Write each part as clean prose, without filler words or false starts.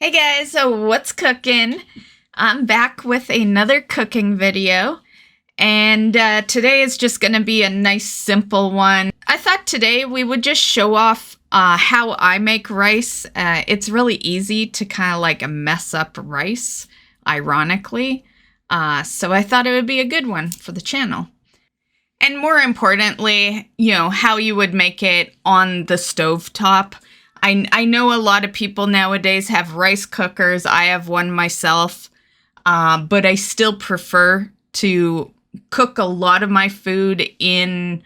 Hey guys, so what's cooking? I'm back with another cooking video, and today is just going to be a nice simple one. I thought today we would just show off how I make rice. It's really easy to kind of like mess up rice, ironically. So I thought it would be a good one for the channel. And more importantly, how you would make it on the stovetop. I know a lot of people nowadays have rice cookers. I have one myself, but I still prefer to cook a lot of my food in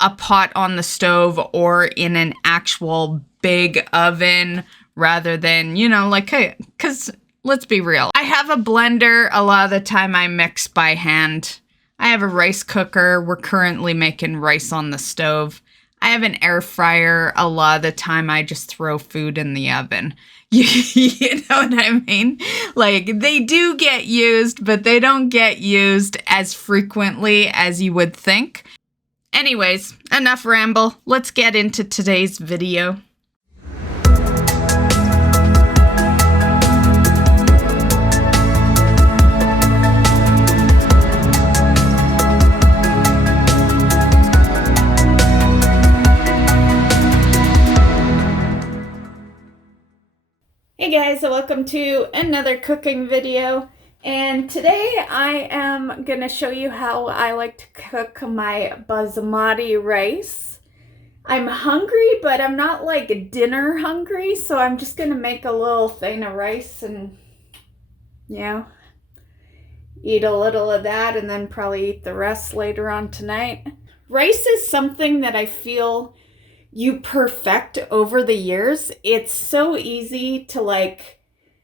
a pot on the stove or in an actual big oven rather than, because let's be real. I have a blender. A lot of the time I mix by hand. I have a rice cooker. We're currently making rice on the stove. I have an air fryer. A lot of the time I just throw food in the oven. You know what I mean? Like, they do get used, but they don't get used as frequently as you would think. Anyways, enough ramble. Let's get into today's video. Hey guys, welcome to another cooking video, and today I am going to show you how I like to cook my basmati rice. I'm hungry, but I'm not like dinner hungry, so I'm just going to make a little thing of rice and, eat a little of that and then probably eat the rest later on tonight. Rice is something that I feel you perfect over the years. It's so easy to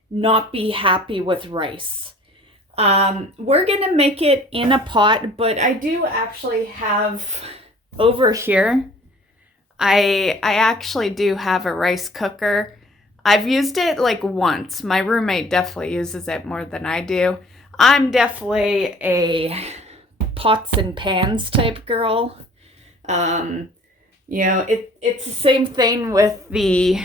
not be happy with rice. We're gonna make it in a pot, but I do actually have over here, I actually do have a rice cooker. I've used it once. My roommate definitely uses it more than I do. I'm definitely a pots and pans type girl. It's the same thing with the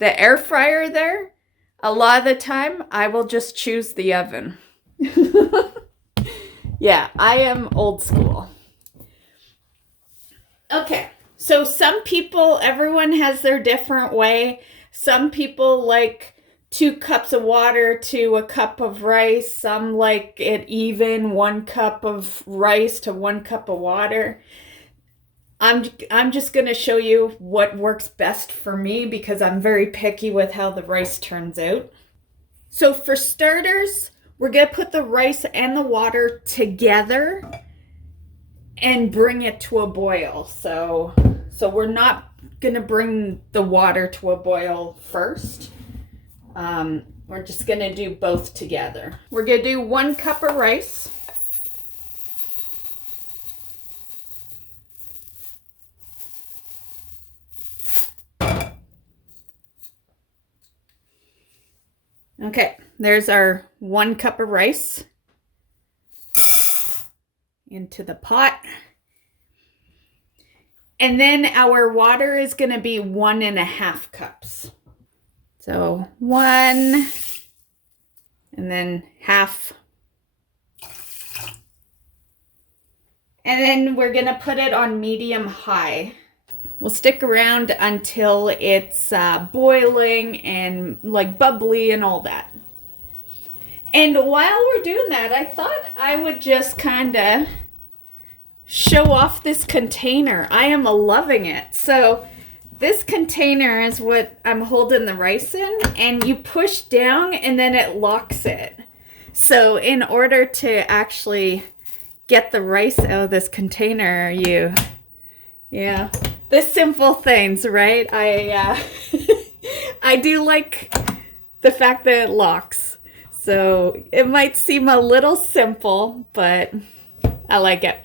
air fryer there. A lot of the time, I will just choose the oven. Yeah, I am old school. Okay, so some people, everyone has their different way. Some people like 2 cups of water to a cup of rice. Some like it even, 1 cup of rice to 1 cup of water. I'm just going to show you what works best for me because I'm very picky with how the rice turns out. So for starters, we're going to put the rice and the water together and bring it to a boil. So we're not going to bring the water to a boil first. We're just going to do both together. We're going to do 1 cup of rice. Okay, there's our 1 cup of rice into the pot. And then our water is going to be 1.5 cups. So 1 and then half. And then we're going to put it on medium high. We'll stick around until it's boiling and bubbly and all that. And while we're doing that, I thought I would just kind of show off this container. I am loving it. So this container is what I'm holding the rice in, and you push down and then it locks it. So in order to actually get the rice out of this container, the simple things, right? I do like the fact that it locks. So it might seem a little simple, but I like it.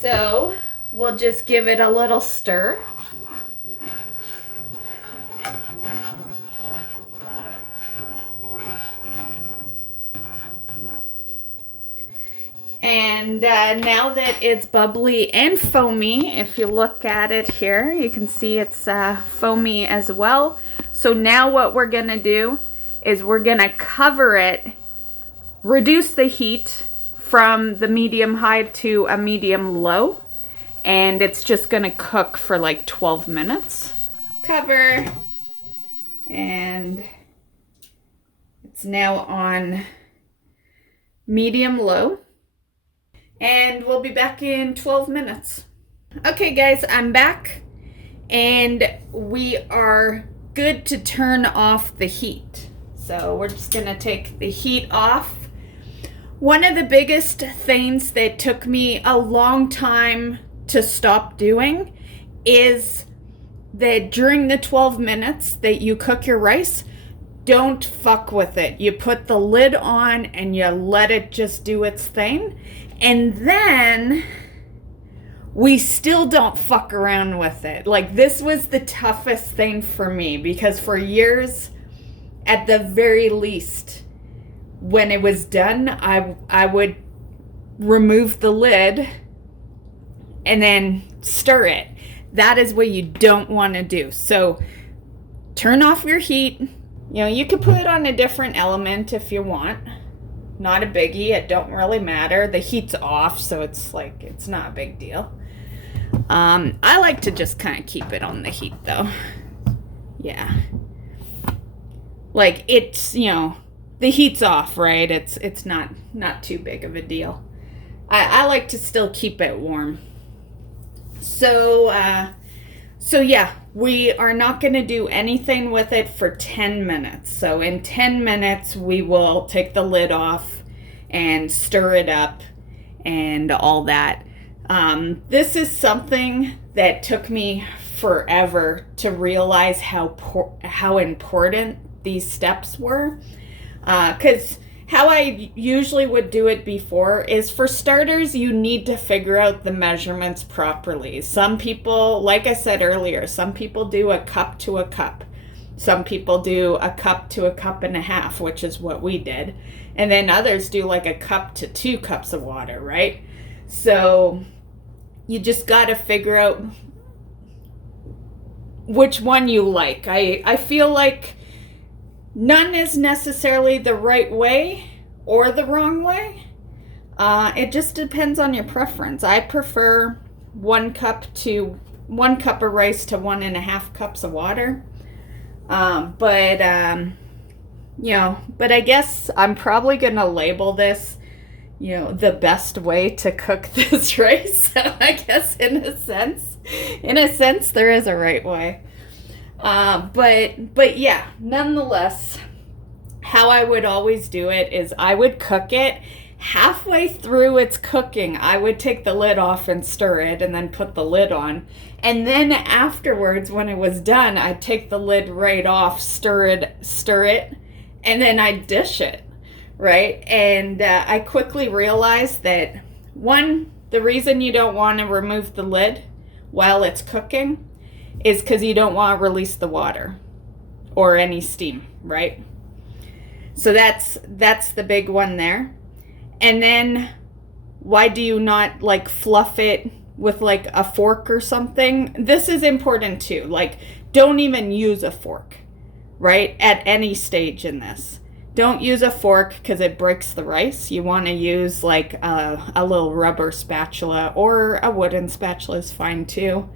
So we'll just give it a little stir. And now that it's bubbly and foamy, if you look at it here, you can see it's foamy as well. So now what we're gonna do is we're gonna cover it, reduce the heat from the medium high to a medium low, and it's just gonna cook for like 12 minutes. Cover, and it's now on medium low. And we'll be back in 12 minutes. Okay guys, I'm back and we are good to turn off the heat. So we're just gonna take the heat off. One of the biggest things that took me a long time to stop doing is that during the 12 minutes that you cook your rice, don't fuck with it. You put the lid on and you let it just do its thing. And then we still don't fuck around with it. Like, this was the toughest thing for me because for years, at the very least, when it was done, I would remove the lid and then stir it. That is what you don't want to do. So turn off your heat. You know, you could put it on a different element if you want. Not a biggie. It don't really matter. The heat's off, so it's like, it's not a big deal. I like to just kind of keep it on the heat though. Yeah. Like, it's, you know, the heat's off, right? It's not too big of a deal. I like to still keep it warm. So yeah, we are not going to do anything with it for 10 minutes. So in 10 minutes, we will take the lid off and stir it up and all that. This is something that took me forever to realize how important these steps were. 'Cause how I usually would do it before is, for starters, you need to figure out the measurements properly. Some people, like I said earlier, some people do a cup to a cup. Some people do a cup to a cup and a half, which is what we did. And then others do like a cup to 2 cups of water, right? So you just got to figure out which one you like. I feel like none is necessarily the right way or the wrong way. It just depends on your preference. I prefer 1 cup of rice to 1.5 cups of water. But I guess I'm probably gonna label this, the best way to cook this rice. So I guess in a sense, there is a right way. But yeah, nonetheless, how I would always do it is I would cook it. Halfway through its cooking, I would take the lid off and stir it and then put the lid on. And then afterwards, when it was done, I'd take the lid right off, stir it, and then I'd dish it, right? And I quickly realized that, one, the reason you don't want to remove the lid while it's cooking is because you don't want to release the water or any steam, right? So that's the big one there. And then why do you not like fluff it with like a fork or something? This is important too. Like, don't even use a fork, right? At any stage in this. Don't use a fork because it breaks the rice. You want to use like a little rubber spatula, or a wooden spatula is fine too.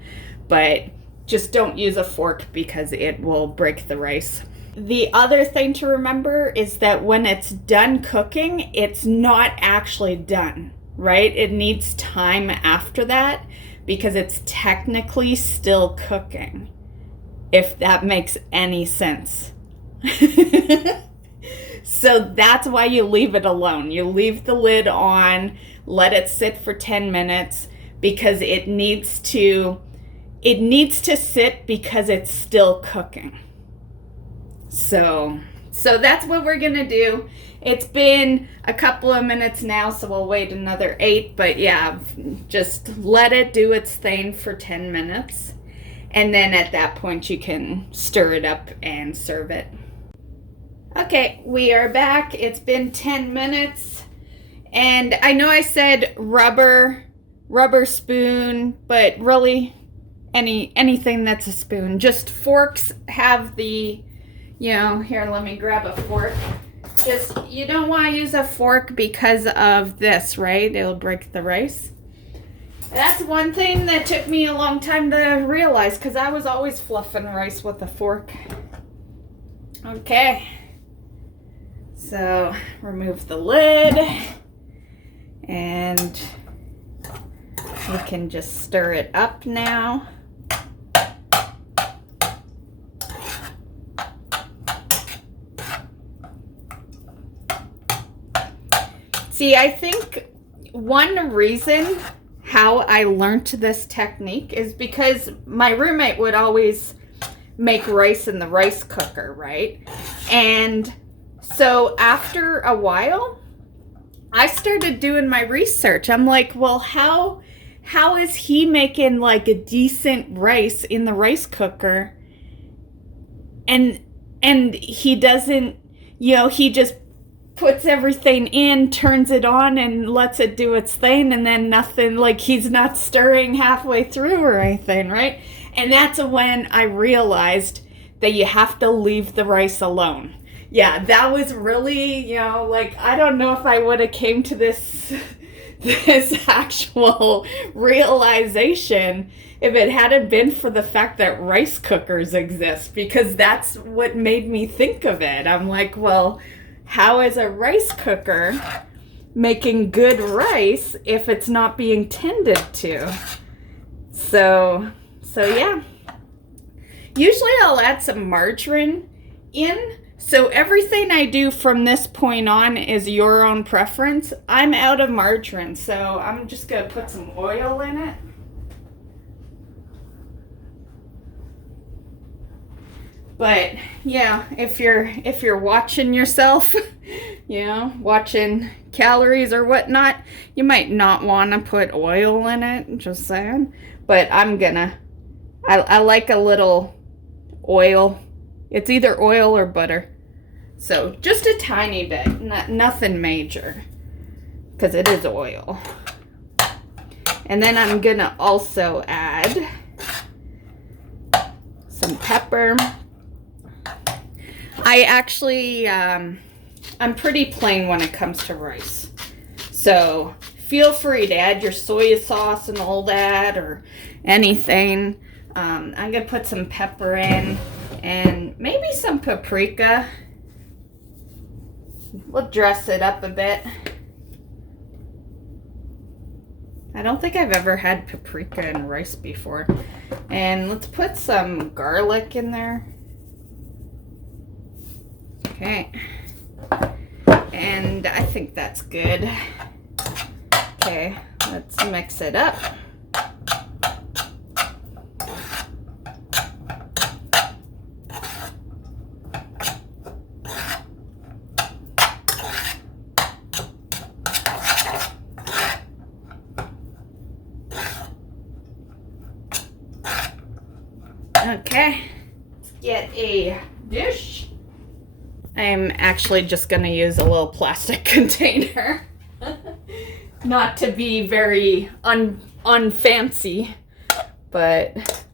But just don't use a fork because it will break the rice. The other thing to remember is that when it's done cooking, it's not actually done, right? It needs time after that because it's technically still cooking, if that makes any sense. So that's why you leave it alone. You leave the lid on, let it sit for 10 minutes because it needs to sit because it's still cooking. So that's what we're gonna do. It's been a couple of minutes now, so we'll wait another 8. But yeah, just let it do its thing for 10 minutes. And then at that point, you can stir it up and serve it. Okay, we are back. It's been 10 minutes. And I know I said rubber spoon, but really anything that's a spoon. Just forks have the, here, let me grab a fork. Just, you don't want to use a fork because of this, right? It'll break the rice. That's one thing that took me a long time to realize, because I was always fluffing rice with a fork. Okay. So, remove the lid. And we can just stir it up now. See, I think one reason how I learned this technique is because my roommate would always make rice in the rice cooker, right? And so after a while, I started doing my research. I'm like, well, how is he making like a decent rice in the rice cooker? And he doesn't, he just puts everything in, turns it on, and lets it do its thing, and then nothing, like he's not stirring halfway through or anything, right? And that's when I realized that you have to leave the rice alone. Yeah, that was really, like, I don't know if I would have came to this actual realization if it hadn't been for the fact that rice cookers exist, because that's what made me think of it. I'm like, well, how is a rice cooker making good rice if it's not being tended to? So yeah. Usually I'll add some margarine in. So everything I do from this point on is your own preference. I'm out of margarine, so I'm just going to put some oil in it. But yeah, if you're watching yourself, watching calories or whatnot, you might not want to put oil in it, just saying. But I like a little oil. It's either oil or butter. So just a tiny bit, nothing major, because it is oil. And then I'm gonna also add some pepper. I actually, I'm pretty plain when it comes to rice. So feel free to add your soy sauce and all that or anything. I'm going to put some pepper in and maybe some paprika. We'll dress it up a bit. I don't think I've ever had paprika in rice before. And let's put some garlic in there. Okay, and I think that's good. Okay, let's mix it up. Okay, let's get a dish. I'm actually just going to use a little plastic container. Not to be very unfancy, but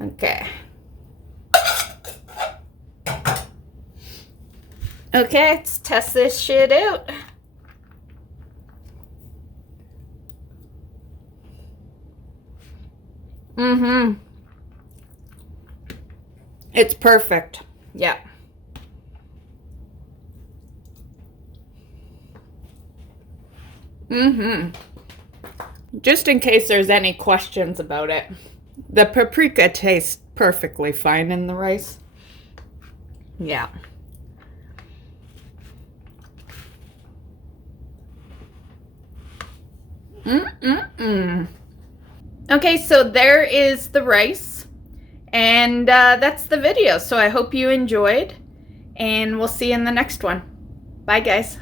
okay. Okay, let's test this shit out. It's perfect. Yeah. Just in case there's any questions about it, the paprika tastes perfectly fine in the rice. Yeah. Okay, so there is the rice, and that's the video. So I hope you enjoyed, and we'll see you in the next one. Bye, guys.